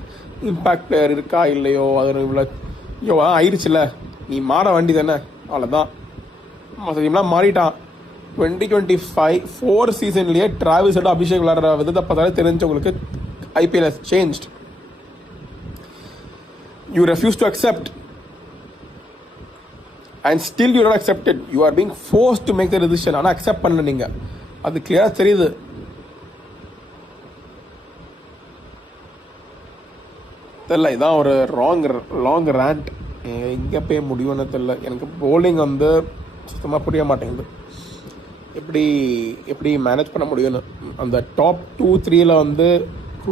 இம்பேக்ட் பிளேயர் இருக்கா இல்லையோ, அது இவ்வளோ ஐயோ ஆயிடுச்சுல, நீ மாற வேண்டி தானே, அவ்வளோதான். மற்ற டீம்லாம் மாறிட்டான். 2025 சீசன்லேயே டிராவிஸ் ஹெட் அபிஷேக் விளையாடுற விதத்தை பார்த்தாலே தெரிஞ்சவங்களுக்கு IPL has changed. You refuse to accept and still you are not accepted. You are being forced to make the decision. ஆனால் அக்செப்ட் பண்ணல நீங்கள், அது கிளியராக தெரியுது. தெரியல, இதான் ஒரு லாங் ரேண்ட். எங்கே போய் முடியும்னு தெரியல. எனக்கு போலிங் வந்து சுத்தமாக புரிய மாட்டேங்குது, எப்படி மேனேஜ் பண்ண முடியும்னு. அந்த டாப் 2-3 வந்து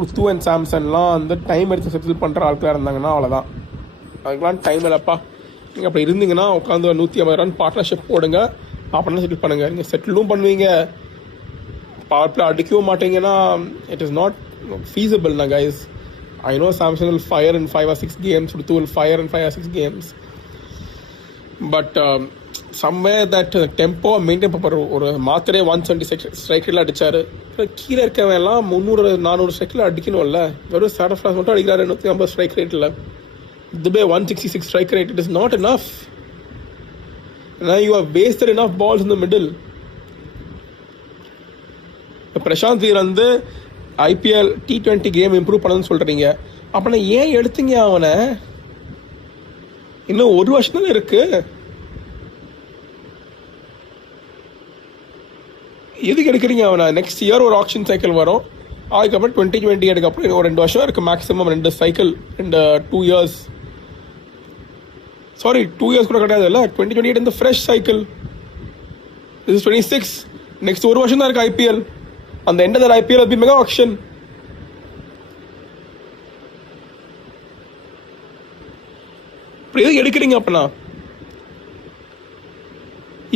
ருத்து அண்ட் சாம்சன்லாம் வந்து டைம் எடுத்து செட்டில் பண்ணுற ஆட்களாக இருந்தாங்கன்னா அவ்வளோதான். அதுக்கெலாம் டைம் இல்லைப்பா. நீங்கள் அப்படி இருந்தீங்கன்னா உட்காந்து 150 ரன் பார்ட்னர்ஷிப் போடுங்க, அப்படின்னா செட்டில் பண்ணுங்கள். நீங்கள் செட்டிலும் பண்ணுவீங்க, பவர் பிளே அடிக்கவும் மாட்டீங்கன்னா it is not feasible guys. I know Samsung will fire in 5 or 6 games, Rutu will fire in 5 or 6 games, but somewhere that tempo maintain பண்ண ஒரு மாத்திரே 170 ஸ்ட்ரைக் ரேட்ல அடிச்சாரு. கீழே இருக்கவன் எல்லாம் 300-400 ஸ்ட்ரைக்ல அடிக்கணும்ல. வெறும் சாட் ஆஃப் மட்டும் அடிக்கிறாரு 150 ஸ்ட்ரைக் ரேட்ல. Dubai 166 strike rate. It is not enough. Now you have wasted enough balls in the middle. Prashanth Veer வந்து ஐபிஎல் T20 கேம் இம்ப்ரூவ் பண்ணணும்னு சொல்றீங்க. அப்பனா ஏன் எடுத்தீங்க அவனை? இன்னும் ஒரு வருஷம் தான் இருக்கு. எதுக்கு எடுக்கிறீங்க அவனை? நெக்ஸ்ட் இயர் ஒரு ஆக்ஷன் சைக்கிள் வரும். அதுக்கப்புறம் 2020 அதுக்கப்புறம் ஒரு 2 வருஷம் இருக்கு maximum. 2 cycle 2 years. Sorry 2 years கூட கிடையாது இல்லை. 2028 இந்த fresh cycle. This is 26. Next ஒரு வருஷம் தான் இருக்கு ஐபிஎல். அந்த end of IPL will be mega auction. எதுக்கு எடுக்கிறீங்க அப்பனா?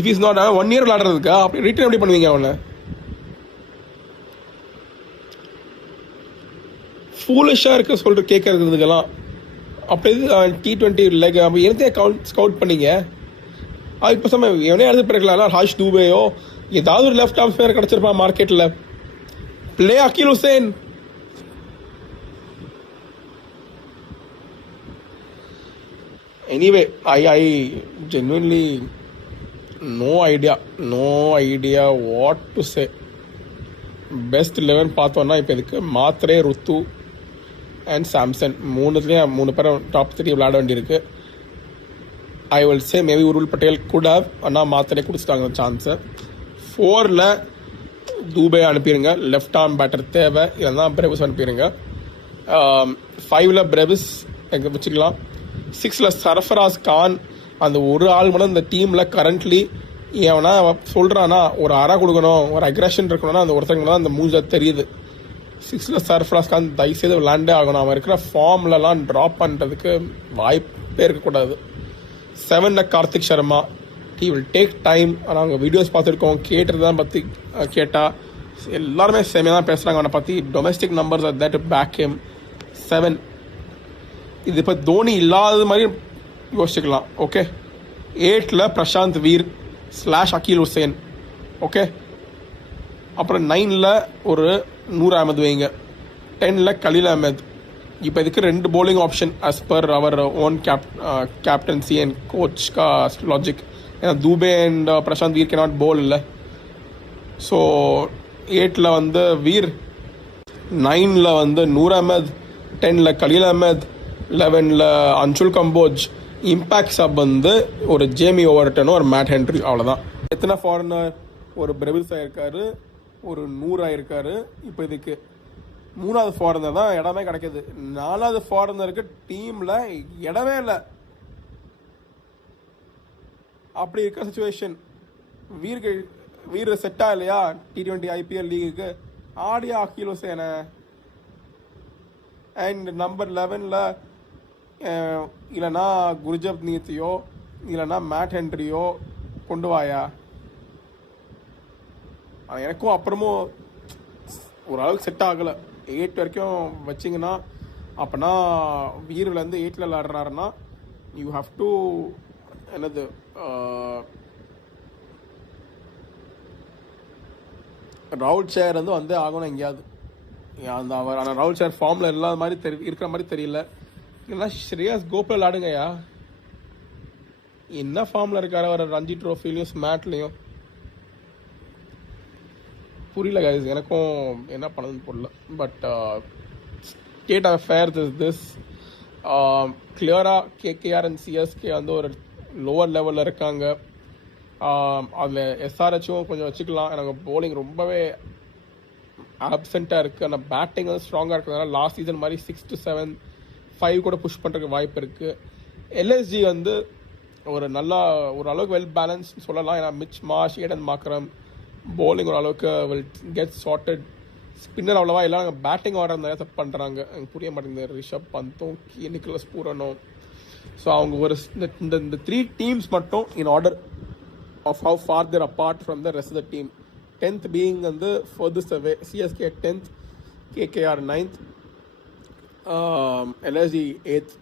இஃப் இஸ் நாட் 1 இயர் விளையாடுறதுக்கா? அப்படி ரிட்டர்ன் எப்படி பண்ணுவீங்க அவனை? ஃபூலிஷாக இருக்க சொல்ற கேட்கறதுக்கெல்லாம் அப்படி T20 லைக் என்னத்தையும் ஸ்கவுட் பண்ணீங்க? அதுக்கு பசங்க எவனே எடுத்து பிறக்கலாம். ஹாஷ் தூபேயோ ஏதாவது ஒரு லெஃப்ட் ஆஃப் ஸ்பேர் கிடச்சிருப்பான் மார்க்கெட்டில். Play Akeal Hosein. Anyway, I genuinely no idea what to say. Best 11 பார்த்தோன்னா இப்போ இதுக்கு மாத்திரே, ருத்து அண்ட் சாம்சன் 3 பேரும் டாப் 3 விளையாட வேண்டியிருக்கு. I will say maybe Urvil Patel கூட ஆனால் மாத்திரே கொடுத்துட்டாங்க சான்ஸை. 4ல் தூபே அனுப்பிடுங்க. லெஃப்ட் ஆர்ம் பேட்டர் தேவை. இதெல்லாம் பிரேவிஸ் அனுப்பிடுங்க. 5ல் பிரேவிஸ் எங்கே வச்சுக்கலாம். 6ல் சர்ஃபராஸ் கான். அந்த ஒரு ஆள் மட்டும் இந்த டீமில் கரண்ட்லி ஏன்னா சொல்கிறான்னா ஒரு அறை கொடுக்கணும், ஒரு அக்ரெஷன் இருக்கணும்னா அந்த ஒருத்தங்க தான் அந்த மூஞ்ச தெரியுது. 6ல் சர்ஃபராஸ் கான் தயவுசெய்து விளாண்டே ஆகணும். அவன் இருக்கிற ஃபார்ம்லலாம் ட்ராப் பண்ணுறதுக்கு வாய்ப்பே இருக்கக்கூடாது. 7ல் Kartik Sharma. He will take time. ஆனால் அவங்க வீடியோஸ் பார்த்துருக்கோம், கேட்டுட்டு தான் பற்றி கேட்டால் எல்லாருமே செமையாக தான் பேசுகிறாங்க அவனை பற்றி. Domestic numbers are there to back him. 7 இது இப்போ தோனி இல்லாத மாதிரி யோசிச்சுக்கலாம். ஓகே. 8ல் Prashant Veer / Akeal Hosein. Okay. அப்புறம் 9ல் ஒரு நூர் அஹமத் வைங்க. 10ல் கலீல் அஹமத். இப்போ இதுக்கு 2 bowling option as per our own captaincy and coach கா லாஜிக். ஏன்னா Dube and Prashant Veer cannot bowl இல்லை. ஸோ 8ல் வந்து வீர், 9ல் வந்து நூர் அஹமத், 10ல் கலீல் அஹமத், 11ல் அன்சுல் கம்போஜ். இம்பேக்ட் சப் வந்து ஒரு ஜேமி ஓவர்டனும் ஒரு மேட் ஹென்ரி. அவ்வளோதான். எத்தனை ஃபாரினர்? ஒரு பிரேவிஸ் ஆயிருக்காரு, ஒரு 100 ஆயிருக்காரு. இப்போ இதுக்கு 3வது ஃபாரினர் தான் இடமே கிடைக்கிது. 4வது ஃபாரினருக்கு டீமில் இடமே இல்லை. அப்படி இருக்க சுச்சுவேஷன். வீர் செட்டா இல்லையா T20 ஐபிஎல் லீகுக்கு? ஆடியா அகில் ஹுசேன. அண்ட் நம்பர் 11ல் இல்லைனா குர்ஜப் நீத்தியோ இல்லைனா மேட் ஹென்ரியோ கொண்டு வாயா. எனக்கும் அப்புறமும் ஓரளவுக்கு செட் ஆகலை. 8 வரைக்கும் வச்சிங்கன்னா அப்போனா வீர்லேருந்து 8ல் விளாடுறாருன்னா யூ ஹாவ் டு என்னது ராகுல் சேர் வந்து ஆகணும் எங்கேயாவது. அந்த அவர் ஆனால் ராகுல் சேர் ஃபார்மில் இல்லாத மாதிரி இருக்கிற மாதிரி தெரியல. இல்லைன்னா ஸ்ரேயாஸ் கோகுல் விளாடுங்கய்யா. என்ன ஃபார்மில் இருக்காரு அவர் ரஞ்சி ட்ரோஃபிலையும் ஸ்மேட்லையும்? புரியல கைஸ், எனக்கும் என்ன பண்ணதுன்னு புரியல. But state of affairs is this. கிளியராக கேகேஆர் அண்ட் சிஎஸ்கே வந்து ஒரு லோவர் லெவலில் இருக்காங்க. அதில் எஸ்ஆர்ஹெச்சும் கொஞ்சம் வச்சுக்கலாம். எனக்கு போலிங் ரொம்பவே ஆப்சண்ட்டாக இருக்குது. ஆனால் பேட்டிங் வந்து ஸ்ட்ராங்காக இருக்கிறதுனால லாஸ்ட் சீசன் மாதிரி 6 to 7, 5 கூட புஷ் பண்ணுறதுக்கு வாய்ப்பு இருக்குது. எல்எஸ்ஜி வந்து ஒரு ஓரளவுக்கு வெல் பேலன்ஸ்னு சொல்லலாம். ஏன்னா மிச் மார்ஷ், ஏடன் மார்க்ரம் போலிங் ஓரளவுக்கு வில் கெட் சார்ட்டட். ஸ்பின்னர் அவ்வளோவா எல்லாம் பேட்டிங் ஆர்டர் நிறைய தப்பு பண்ணுறாங்க. எனக்கு புரிய மாட்டேங்குது. ரிஷப் பந்தும் நிக்கலஸ் பூரனும். ஸோ அவங்க ஒரு இந்த 3 teams மட்டும் in order of how far they're apart from the rest of the team. 10th being வந்து furthest away. CSK 10th, KKR 9th, LSG 8th.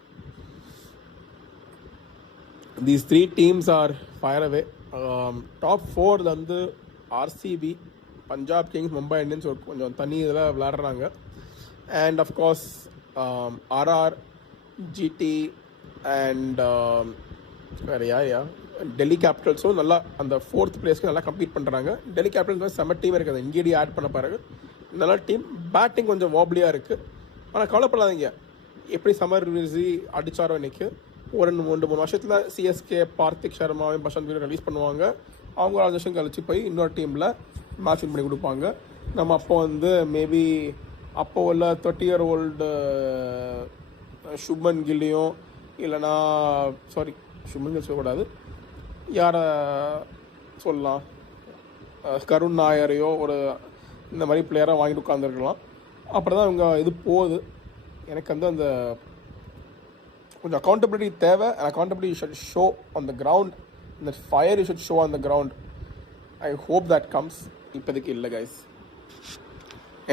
These 3 teams are far away. Top 4 வந்து RCB, Punjab Kings, Mumbai Indians ஒரு கொஞ்சம் தனி இதில் விளையாடுறாங்க. And of course RR, GT, and வேறு யார் டெல்லி கேபிட்டல்ஸும் நல்லா அந்த 4th பிளேஸ்க்கு நல்லா கம்ப்ளீட் பண்ணுறாங்க. டெல்லி கேபிட்டல்ஸ் செம்ம டீம் இருக்குது, இங்கேடி ஆட் பண்ண பாருங்க. நல்லா டீம், பேட்டிங் கொஞ்சம் வாப்லியாக இருக்குது. ஆனால் கவலைப்படாதீங்க, எப்படி சம்மர் ரிலீஸி அடிச்சாரோ இன்னைக்கு ஒரு 2-3 வருஷத்தில் சிஎஸ்கே பார்த்திக் சர்மாவையும் பசந்த் வீரர் ரிலீஸ் பண்ணுவாங்க. அவங்க 6 வருஷம் கழிச்சு போய் இன்னொரு டீமில் மேட்ச் வின் பண்ணி கொடுப்பாங்க. நம்ம அப்போ வந்து மேபி அப்போ உள்ள 30-year-old சுப்மன் கில்லையும் இல்லைனா சுப்மன் கில் சொல்லக்கூடாது, யாரை சொல்லலாம், கருண் நாயரையோ ஒரு இந்த மாதிரி பிளேயராக வாங்கிட்டு உட்காந்துருக்கலாம். அப்புறம் தான் இவங்க இது போகுது. எனக்கு வந்து அந்த கொஞ்சம் அக்கௌண்டபிலிட்டி தேவை. Accountability should show on the ground. இந்த fire should show on the ground. I hope that comes. இப்போதைக்கு இல்லை guys.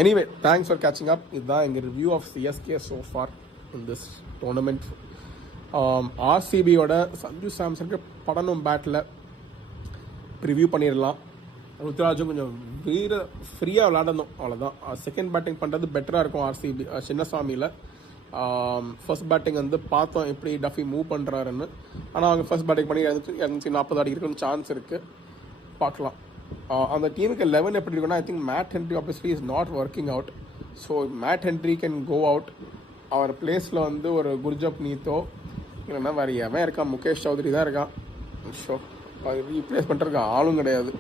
Anyway, thanks for catching up. இதுதான் எங்கள் review of CSK so far in this tournament. ஆர்சிபியோட சஞ்சு சாம்சனுக்கு படணும் பேட்டில் ரிவ்யூ பண்ணிடலாம். ருத்ராஜும் கொஞ்சம் ஃப்ரீயாக விளாடணும், அவ்வளோதான். செகண்ட் பேட்டிங் பண்ணுறது பெட்டராக இருக்கும் ஆர்சிபி சின்னசாமியில். ஃபர்ஸ்ட் பேட்டிங் வந்து பார்த்தோம் எப்படி டஃபி மூவ் பண்ணுறாருன்னு. ஆனால் அவங்க ஃபர்ஸ்ட் பேட்டிங் பண்ணி 240 அடிக்கிறதுக்கு சான்ஸ் இருக்குது, பார்க்கலாம். அந்த டீமுக்கு 11 எப்படி இருக்குன்னா, I think Matt Henry obviously is not working out. So Matt Henry can go out. அவர் பிளேஸில் வந்து ஒரு குர்ஜப் நீத்தோ இல்லைன்னா வேறு எவன் இருக்கான், முகேஷ் சௌத்ரி தான் இருக்கான். ஸோ ரீப்ளேஸ் பண்ணுறதுக்கு ஆளும் கிடையாது.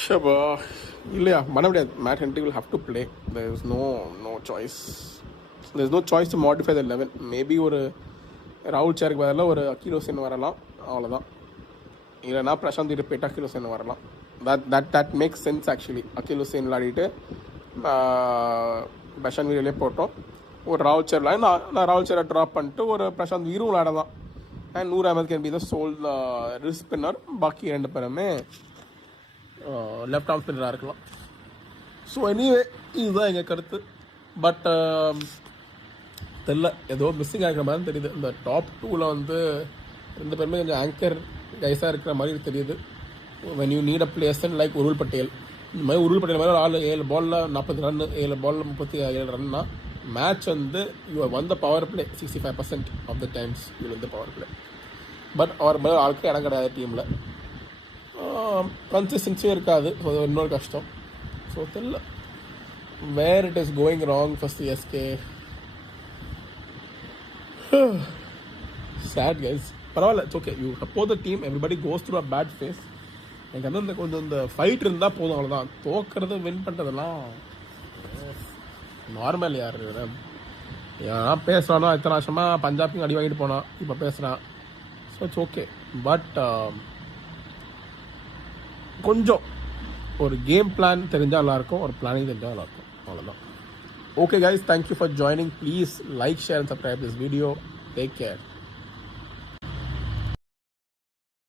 ஷபா இல்லையா, பண்ண முடியாது. Mat Henry will have to play. There is no choice. There is no choice to modify the 11. Maybe ஒரு ராகுல் சேருக்கு பதிலாக ஒரு அகில் ஹுசேன் வரலாம், அவ்வளோதான். இல்லைனா பிரசாந்த் கிட்ட போய்ட்டு அகில் ஹுசேன் வரலாம். That makes sense actually. Akeal Hosein விளையாடிட்டு பிரசாந்த் வீரே போட்டோம். ஒரு ராகுல் சேர் நான் ராகுல் சேரை ட்ராப் பண்ணிட்டு ஒரு பிரசாந்த் வீரும் விளையாடலாம். And Noor Ahmad can be the sole risk spinner. பாக்கி 2 பேருமே லெஃப்ட் ஆர்ம் ஸ்பின்னராக இருக்கலாம். ஸோ எனிவே, இதுதான் எங்கள் கருத்து. பட் தெரில, ஏதோ மிஸ்ஸிங் ஆகிற மாதிரி தெரியுது. இந்த டாப் 2ல் வந்து 2 பேருமே கொஞ்சம் ஆங்கர் கைஸாக இருக்கிற மாதிரி தெரியுது. When you need a players like Urvil Patel, இந்த மாதிரி உருள் பட்டேல் மாதிரி ஒரு ஆள் 7 பாலில் 40 ரன், 7 பாலில் 37 ரன்னா மேட்ச் வந்து யூ வந்த power play 65% of the times you வந்து பவர் பிளே. பட் அவர் மேலே ஆளுக்கு இடம் கிடையாது டீமில். கன்சிஸ்டன்சியும் இருக்காது. ஸோ அது இன்னொரு கஷ்டம். ஸோ தெரியல where it is going wrong for CSK. Sad guys. பரவாயில்ல, it's okay. You support the team. Everybody goes through a bad phase. எனக்கு வந்து இந்த கொஞ்சம் இந்த ஃபைட் இருந்தால் போதும், அவ்வளோதான். தோக்கிறது வின் பண்ணுறதெல்லாம் நார்மல். யார் யாரா பேசுகிறானோ, இத்தனை வருஷமாக பஞ்சாப்லையும் அடி வாங்கிட்டு போனான், இப்போ பேசுகிறான். So it's okay. பட் கொஞ்சம் ஒரு கேம் பிளான் தெரிஞ்சால் நல்லாயிருக்கும், ஒரு பிளானிங் தெரிஞ்சால் நல்லாயிருக்கும், அவ்வளோதான். Okay guys, thank you for joining. Please like, share and subscribe this video. Take care.